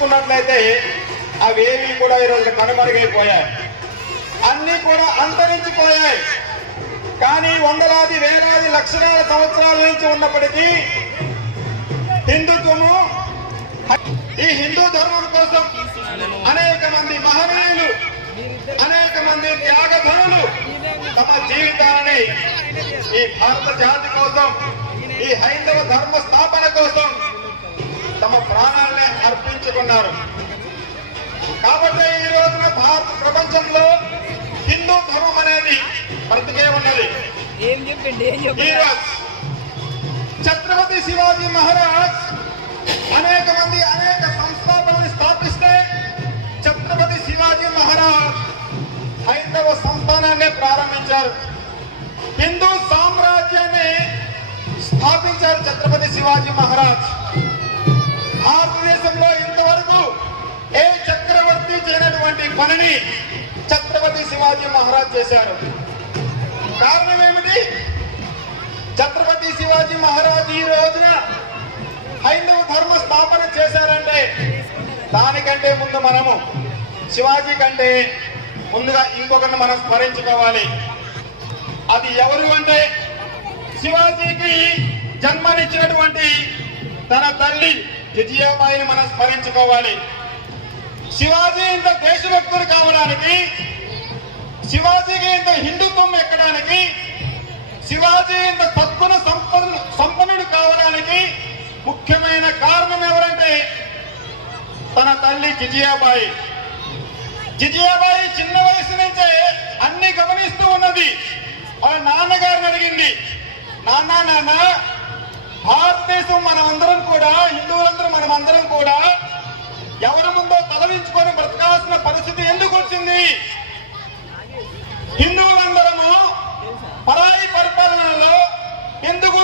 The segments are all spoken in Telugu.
చూసుకున్నట్లయితే అవేవి కూడా ఈ రోజు కనుమరుగైపోయాయి. అన్ని కూడా అంతరించిపోయాయి. కానీ వందలాది వేలాది లక్షలాది సంవత్సరాల నుంచి ఉన్నప్పటికీ హిందుత్వము ఈ హిందూ ధర్మం కోసం అనేక మంది మహనీయులు అనేక మంది త్యాగధనులు తమ జీవితాలని ఈ భారత జాతి కోసం ఈ హైందవ ధర్మ స్థాపన కోసం తమ ప్రాణాలని అర్పించుకున్నారు. కాబట్టి ఈ రోజున భారత ప్రపంచంలో హిందూ ధర్మం అనేది బ్రతికే ఉన్నది. ఏం చెప్పిండి ఛత్రపతి శివాజీ మహారాజ్ అనేక మంది అనేక సంస్థాపనలు స్థాపిస్తే ఛత్రపతి శివాజీ మహారాజ్ హైందవ సంస్థానాన్ని ప్రారంభించారు. హిందూ సామ్రాజ్యాన్ని స్థాపించారు ఛత్రపతి శివాజీ మహారాజ్. దేశంలో ఇంతవరకు ఏ చక్రవర్తి చేయనటువంటి పనిని ఛత్రపతి శివాజీ మహారాజ్ చేశారు? కారణం ఏమిటి? ఛత్రపతి శివాజీ మహారాజ్ ఈ రోజున హైందవ ధర్మ స్థాపన చేశారంటే దానికంటే ముందు మనము శివాజీ కంటే ముందుగా ఇంకొకరిని మనం స్మరించుకోవాలి. అది ఎవరు అంటే శివాజీకి జన్మనిచ్చినటువంటి తన తల్లి జిజియాబాయిని మనం స్మరించుకోవాలి శివాజీ ఇంత దేశభక్తుడు కావడానికి శివాజీకి ఇంత హిందుత్వం ఎక్కడానికి శివాజీ ఇంత సద్గుణ సంపన్న సంపన్నుడు కావడానికి ముఖ్యమైన కారణం ఎవరంటే తన తల్లి జిజియాబాయి. జిజియాబాయి చిన్న వయసు నుంచే అన్ని గమనిస్తూ ఉన్నది. వాళ్ళ నాన్నగారిని అడిగింది నాన్న నాన్న భారతదేశం మనమందరం కూడా హిందువులందరూ మనమందరం కూడా ఎవరి ముందో తలవించుకొని బ్రతకాల్సిన పరిస్థితి ఎందుకు వచ్చింది? హిందువులందరము పరాయి పరిపాలనలో ఎందుకు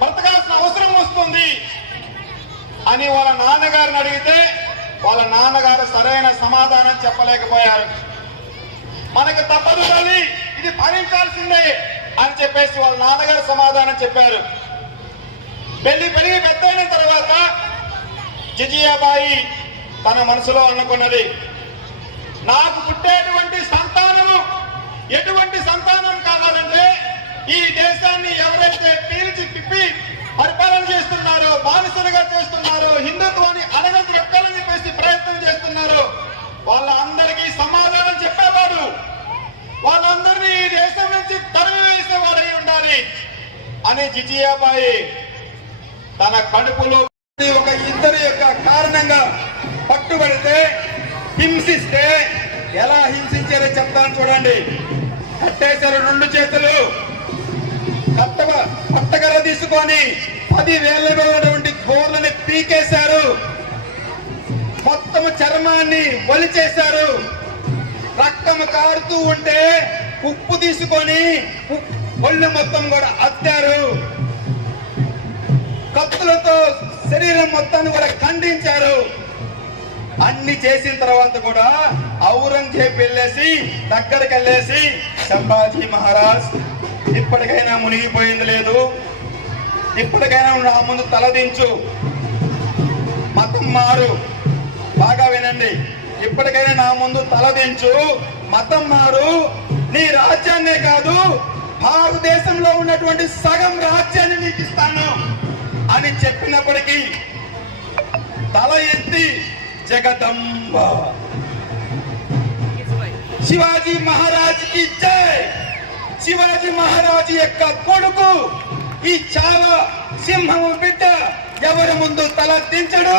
బ్రతకాల్సిన అవసరం వస్తుంది? అని వాళ్ళ నాన్నగారిని అడిగితే వాళ్ళ నాన్నగారు సరైన సమాధానం చెప్పలేకపోయారు. మనకు తప్పదు కానీ ఇది భరించాల్సిందే అని చెప్పేసి వాళ్ళ నాన్నగారు సమాధానం చెప్పారు. పెళ్ళి పెరిగి పెద్దయిన తర్వాత జిజియాబాయి తన మనసులో అనుకున్నది నాకు పుట్టేటువంటి సంతానము ఎటువంటి సంతానం కావాలంటే ఈ దేశాన్ని ఎవరైతే పీల్చి తిప్పి పరిపాలన చేస్తున్నారో బానిసలుగా చేస్తున్నారో హిందుత్వాన్ని అడగలు రెక్కలని చెప్పేసి ప్రయత్నం చేస్తున్నారో వాళ్ళందరికీ సమాధానం చెప్పేవాడు. వాళ్ళందరినీ ఈ దేశం నుంచి తరిమి వేసేవాడై ఉండాలి అని జిజియాబాయి తన కడుపులో ఒక ఇద్దరి యొక్క కారణంగా పట్టుబడితే హింసిస్తే ఎలా హింసించారో చెప్తాను చూడండి. కట్టేశారు రెండు చేతులు. కట్ట తీసుకొని పది వేల గోర్లని పీకేశారు. మొత్తం చర్మాన్ని వలిచేశారు రక్తం కారుతూ ఉంటే ఉప్పు తీసుకొని ఒళ్ళు మొత్తం కూడా అత్తారు కత్తులతో శరీరం మొత్తాన్ని కూడా ఖండించారు. అన్ని చేసిన తర్వాత కూడా ఔరంగజేబ్ వెళ్ళేసి దగ్గరికి వెళ్ళేసి సంభాజీ మహారాజ్ ఇప్పటికైనా మునిగిపోయింది లేదు. ఇప్పటికైనా నా ముందు తలదించు మతం మారు. బాగా వినండి. ఇప్పటికైనా నా ముందు తలదించు మతం మారు. నీ రాజ్యాన్నే కాదు భారతదేశంలో ఉన్నటువంటి సగం రాజ్యాన్ని నీకు ఇస్తాను. అని చెప్పినప్పటికీ తల ఎత్తి జగదంబ. శివాజీ మహారాజ్కి జై! శివాజీ మహారాజు యొక్క కొడుకు ఈ చాలా సింహము బిడ్డ ఎవరి ముందు తల దించడు?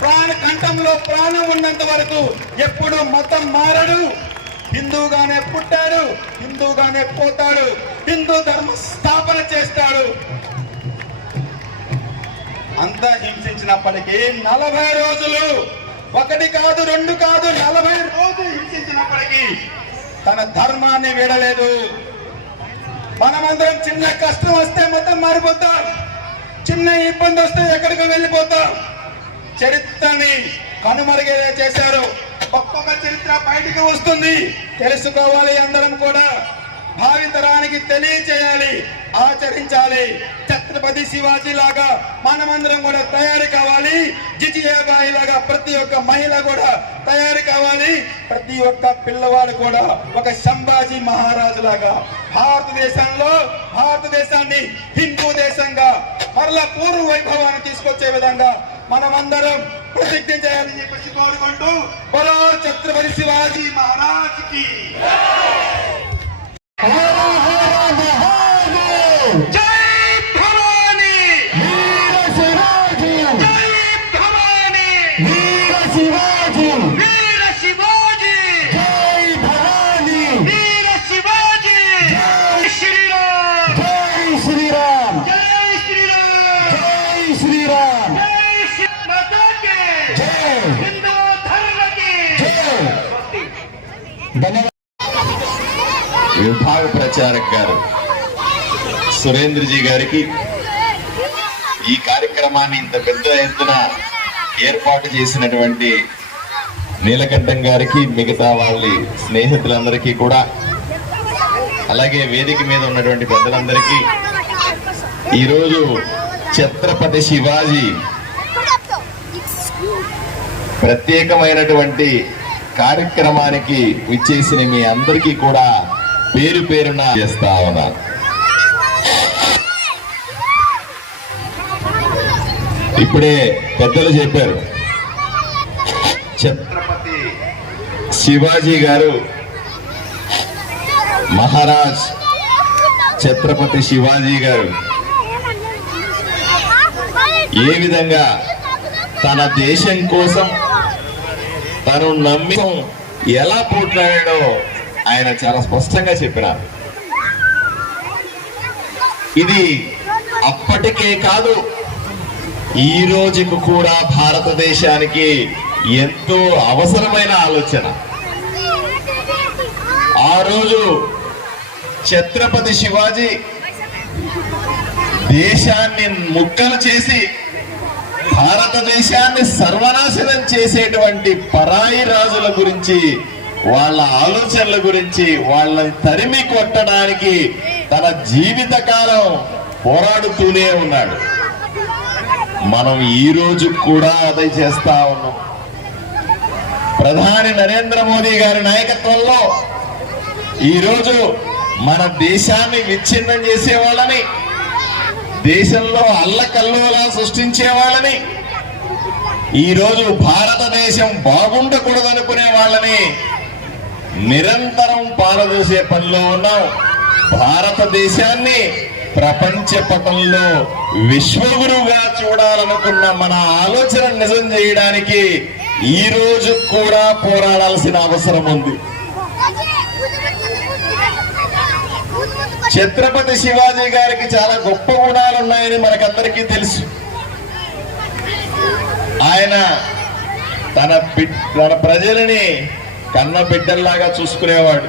ప్రాణ కంఠంలో ప్రాణం ఉన్నంత వరకు ఎప్పుడు మతం మారడు. హిందూగానే పుట్టాడు హిందూగానే పోతాడు హిందూ ధర్మ స్థాపన చేస్తాడు. అంతా హింసించినప్పటికీ నలభై రోజులు ఒకటి కాదు రెండు కాదు నలభై రోజులు హింసించినప్పటికీ తన ధర్మాన్ని వీడలేదు. మనమందరం చిన్న కష్టం వస్తే మొత్తం మారిపోతాం. చిన్న ఇబ్బంది వస్తే ఎక్కడికి వెళ్ళిపోతాం. చరిత్రని కనుమరుగే చేశారు. ఒక్క బయటికి వస్తుంది. తెలుసుకోవాలి అందరం కూడా. భావితరానికి తెలియచేయాలి ఆచరించాలి. ఛత్రపతి శివాజీ లాగా మనమందరం కూడా తయారు కావాలి. జిజియాబాయి లాగా ప్రతి ఒక్క మహిళ కూడా తయారు కావాలి. ప్రతి ఒక్క పిల్లవాడు కూడా ఒక సంభాజీ మహారాజు లాగా భారతదేశంలో భారతదేశాన్ని హిందూ దేశంగా మరలా పూర్వ వైభవాన్ని తీసుకొచ్చే విధంగా మనమందరం ప్రతిజ్ఞ చేయాలని చెప్పేసి కోరుకుంటూ బలో ఛత్రపతి శివాజీ మహారాజ్కి. జై! విభాగ ప్రచారక్ గారు సురేంద్రజీ గారికి ఈ కార్యక్రమాన్ని ఇంత పెద్ద ఎత్తున ఏర్పాటు చేసినటువంటి నీలకంఠం గారికి మిగతా వాళ్ళ స్నేహితులందరికీ కూడా అలాగే వేదిక మీద ఉన్నటువంటి పెద్దలందరికీ ఈరోజు ఛత్రపతి శివాజీ ప్రత్యేకమైనటువంటి కార్యక్రమానికి విచ్చేసిన మీ అందరికీ కూడా పేరు పేరున చేస్తా ఉన్నాను ఇప్పుడే పెద్దలు చెప్పారు. ఛత్రపతి శివాజీ గారు మహారాజ్ ఛత్రపతి శివాజీ గారు ఏ విధంగా తన దేశం కోసం తను నమ్మి ఎలా పోట్లాడాడో ఆయన చాలా స్పష్టంగా చెప్పినారు. ఇది అప్పటికే కాదు ఈ రోజుకు కూడా భారతదేశానికి ఎంతో అవసరమైన ఆలోచన. ఆ రోజు ఛత్రపతి శివాజీ దేశాన్ని ముక్కలు చేసి భారతదేశాన్ని సర్వనాశనం చేసేటువంటి పరాయి రాజుల గురించి వాళ్ళ ఆలోచనల గురించి వాళ్ళని తరిమి కొట్టడానికి తన జీవితకాలం పోరాడుతూనే ఉన్నాడు. మనం ఈ రోజు కూడా అదే చేస్తా ఉన్నాం. ప్రధాని నరేంద్ర మోదీ గారి నాయకత్వంలో ఈ రోజు మన దేశాన్ని విచ్ఛిన్నం చేసే వాళ్ళని దేశంలో అల్లకల్లోలా సృష్టించే వాళ్ళని ఈ రోజు భారతదేశం బాగుండకూడదనుకునే వాళ్ళని నిరంతరం పారదోసే పనిలో ఉన్నాం భారతదేశాన్ని ప్రపంచ పటంలో విశ్వగురువుగా చూడాలనుకున్న మన ఆలోచన నిజం చేయడానికి ఈ రోజు కూడా పోరాడాల్సిన అవసరం ఉంది. ఛత్రపతి శివాజీ గారికి చాలా గొప్ప గుణాలు ఉన్నాయని మనకందరికీ తెలుసు. ఆయన తన తన ప్రజలని కన్న బిడ్డల్లాగా చూసుకునేవాడు.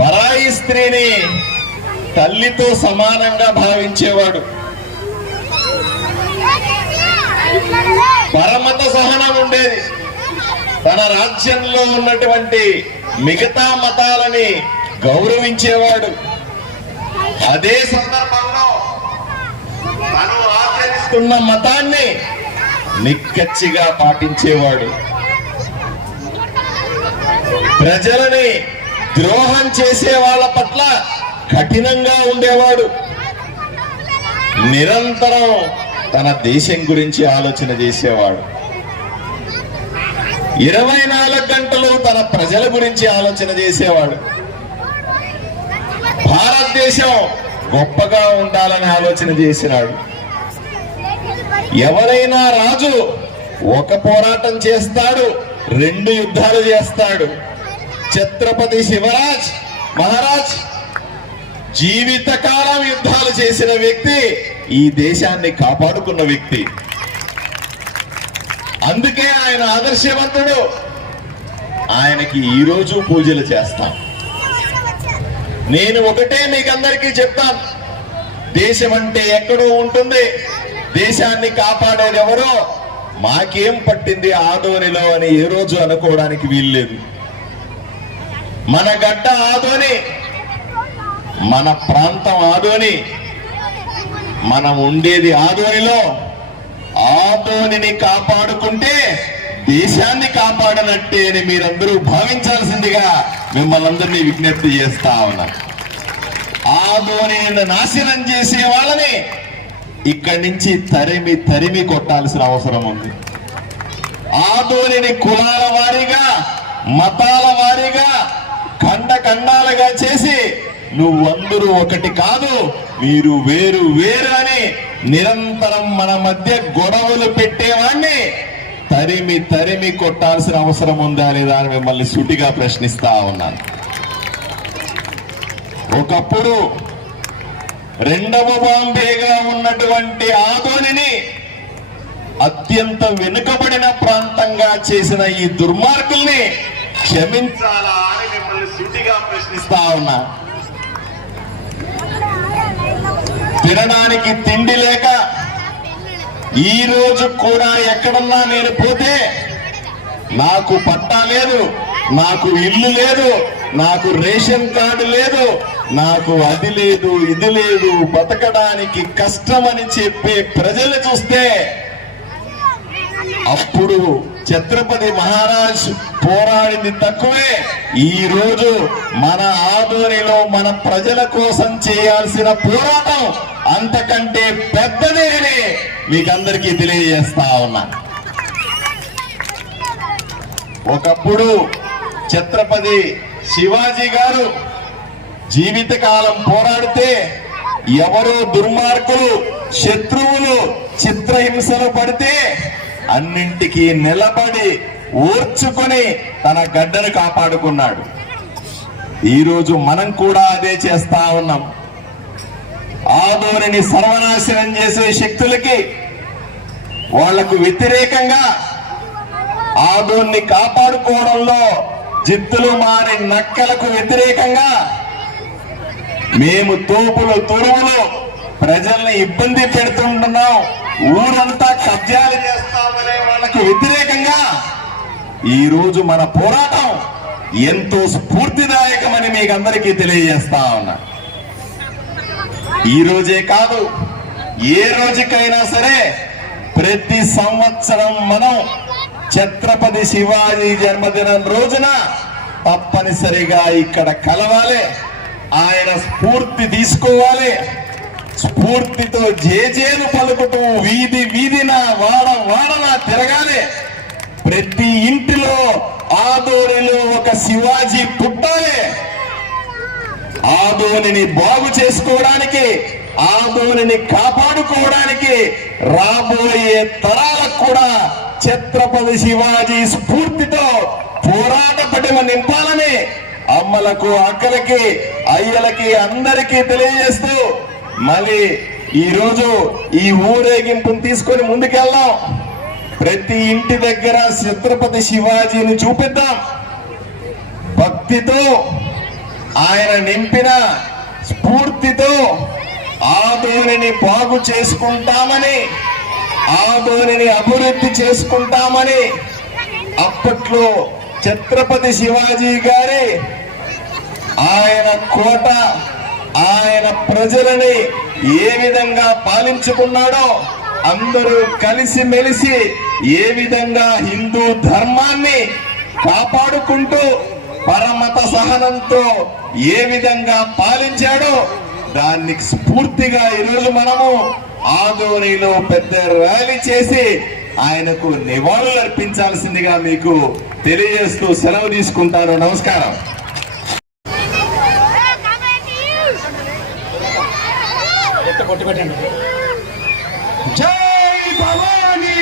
పరాయి స్త్రీని తల్లితో సమానంగా భావించేవాడు. పరమత సహనం ఉండేది. తన రాజ్యంలో ఉన్నటువంటి మిగతా మతాలని గౌరవించేవాడు. అదే సందర్భంలో తను ఆచరిస్తున్న మతాన్ని నిక్కచ్చిగా పాటించేవాడు. ప్రజలని ద్రోహం చేసే వాళ్ళ పట్ల కఠినంగా ఉండేవాడు. నిరంతరం తన దేశం గురించి ఆలోచన చేసేవాడు. ఇరవై నాలుగు గంటలు తన ప్రజల గురించి ఆలోచన చేసేవాడు. భారతదేశం గొప్పగా ఉండాలని ఆలోచన చేసినాడు. ఎవరైనా రాజు ఒక పోరాటం చేస్తాడు రెండు యుద్ధాలు చేస్తాడు. ఛత్రపతి శివరాజ్ మహారాజ్ జీవితకాలం యుద్ధాలు చేసిన వ్యక్తి ఈ దేశాన్ని కాపాడుకున్న వ్యక్తి. అందుకే ఆయన ఆదర్శవంతుడు. ఆయనకి ఈ రోజు పూజలు చేస్తాం. నేను ఒకటే మీకందరికీ చెప్తాను. దేశం అంటే ఎక్కడో ఉంటుంది. దేశాన్ని కాపాడేది ఎవరో మాకేం పట్టింది ఆదోనిలో అని ఏ రోజు అనుకోవడానికి వీల్లేదు. మన గడ్డ ఆదోని మన ప్రాంతం ఆదోని మనం ఉండేది ఆదోనిలో ఆదోనిని కాపాడుకుంటే దేశాన్ని కాపాడనట్టే అని మీరందరూ భావించాల్సిందిగా మిమ్మల్ని అందరినీ విజ్ఞప్తి చేస్తా ఉన్నా. ఆదోని నాశనం చేసే వాళ్ళని ఇక్కడి నుంచి తరిమి తరిమి కొట్టాల్సిన అవసరం ఉంది. ఆదోనిని కులాల వారీగా మతాల వారీగా ఖండ ఖండాలుగా చేసి నువ్వందరూ ఒకటి కాదు మీరు వేరు వేరు అని నిరంతరం మన మధ్య గొడవలు పెట్టేవాణ్ణి. తరిమి తరిమి కొట్టాల్సిన అవసరం ఉందా లేదా అని మిమ్మల్ని సూటిగా ప్రశ్నిస్తా ఉన్నాను. ఒకప్పుడు రెండవ బాంబేగా ఉన్నటువంటి ఆదోనిని అత్యంత వెనుకబడిన ప్రాంతంగా చేసిన ఈ దుర్మార్గుల్ని క్షమించాలా అని మిమ్మల్ని సూటిగా ప్రశ్నిస్తా ఉన్నా. తినడానికి తిండి లేక ఈ రోజు కూడా ఎక్కడన్నా నేను పోతే నాకు పట్టా లేదు నాకు ఇల్లు లేదు నాకు రేషన్ కార్డు లేదు నాకు అది లేదు ఇది లేదు బతకడానికి కష్టమని చెప్పే ప్రజలు చూస్తే అప్పుడు ఛత్రపతి మహారాజ్ పోరాడింది తక్కువే. ఈ రోజు మన ఆదోనిలో మన ప్రజల కోసం చేయాల్సిన పోరాటం అంతకంటే పెద్దదే మీకందరికీ తెలియజేస్తా ఉన్నా. ఒకప్పుడు ఛత్రపతి శివాజీ గారు జీవితకాలం పోరాడితే ఎవరో దుర్మార్గులు శత్రువులు చిత్రహింసలు పడితే అన్నింటికీ నిలబడి ఓర్చుకొని తన గడ్డను కాపాడుకున్నాడు. ఈరోజు మనం కూడా అదే చేస్తా ఉన్నాం. ఆదోనిని సర్వనాశనం చేసే శక్తులకి వాళ్ళకు వ్యతిరేకంగా ఆదోన్ని కాపాడుకోవడంలో జిత్తులు మారి నక్కలకు వ్యతిరేకంగా మేము తోపులు తొరువులు ప్రజల్ని ఇబ్బంది పెడుతుంటున్నాం. ఊరంతా కబ్జాలు చేస్తామనే వాళ్ళకి వ్యతిరేకంగా ఈ రోజు మన పోరాటం ఎంతో స్ఫూర్తిదాయకమని మీకు అందరికీ తెలియజేస్తా ఉన్నా. ఈ రోజే కాదు ఏ రోజుకైనా సరే ప్రతి సంవత్సరం మనం ఛత్రపతి శివాజీ జన్మదినం రోజున తప్పనిసరిగా ఇక్కడ కలవాలి. ఆయన స్ఫూర్తి తీసుకోవాలి. స్ఫూర్తితో జేజేలు పలుకుతూ వీధి వీధిన వాడ వాడన తిరగాలి. ప్రతి ఇంటిలో ఆదోనిలో ఒక శివాజీ పుట్టాలి. ఆదోనిని బాగు చేసుకోవడానికి ఆదోనిని కాపాడుకోవడానికి రాబోయే తరాలకు కూడా ఛత్రపతి శివాజీ స్ఫూర్తితో పోరాట పటిమ నింపాలని అమ్మలకు అక్కలకి అయ్యలకి అందరికీ తెలియజేస్తూ మళ్ళీ ఈ రోజు ఈ ఊరేగింపును తీసుకొని ముందుకెళ్దాం. ప్రతి ఇంటి దగ్గర ఛత్రపతి శివాజీని చూపిద్దాం. భక్తితో ఆయన నింపిన స్ఫూర్తితో ఆ ఆదోనిని బాగు చేసుకుంటామని ఆ ఆదోనిని అభివృద్ధి చేసుకుంటామని అప్పట్లో ఛత్రపతి శివాజీ గారి ఆయన కోట ఆయన ప్రజలని ఏ విధంగా పాలించుకున్నాడో అందరూ కలిసి మెలిసి ఏ విధంగా హిందూ ధర్మాన్ని కాపాడుకుంటూ పరమత సహనంతో ఏ విధంగా పాలించాడో దానికి స్ఫూర్తిగా ఈరోజు మనము ఆదోనిలో పెద్ద ర్యాలీ చేసి ఆయనకు నివాళులు అర్పించాల్సిందిగా మీకు తెలియజేస్తూ సెలవు తీసుకుంటాను. నమస్కారం. జై భవానీ!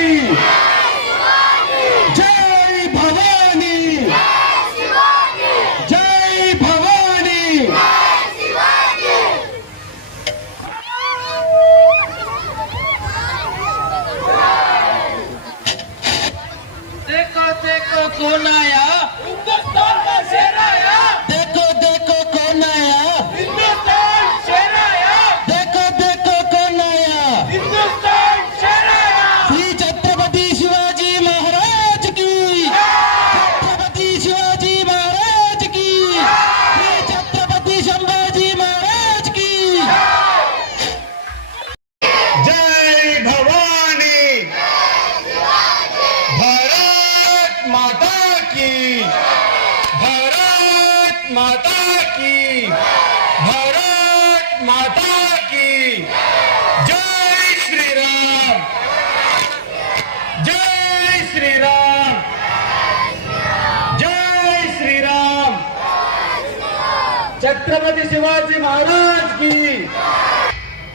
ఛత్రపతి శివాజీ మహారాజ్కి.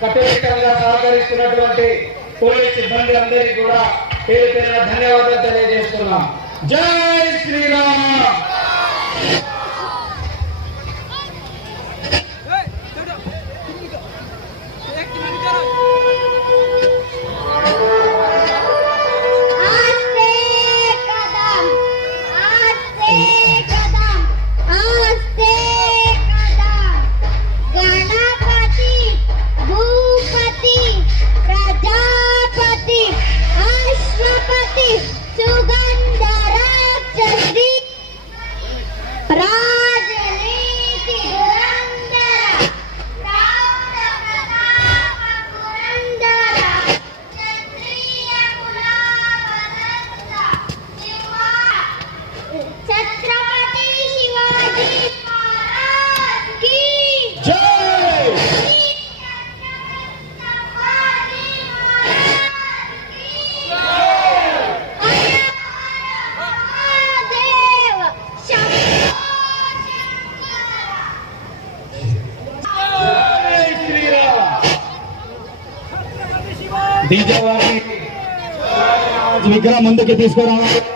కట్టుదిట్టంగా సహకరిస్తున్నటువంటి పోలీస్ సిబ్బంది అందరికీ కూడా పేరు పేరున ధన్యవాదాలు తెలియజేస్తున్నాం. జై శ్రీరామ్! విగ్రహం ముందుకు తీసుకురావాలి.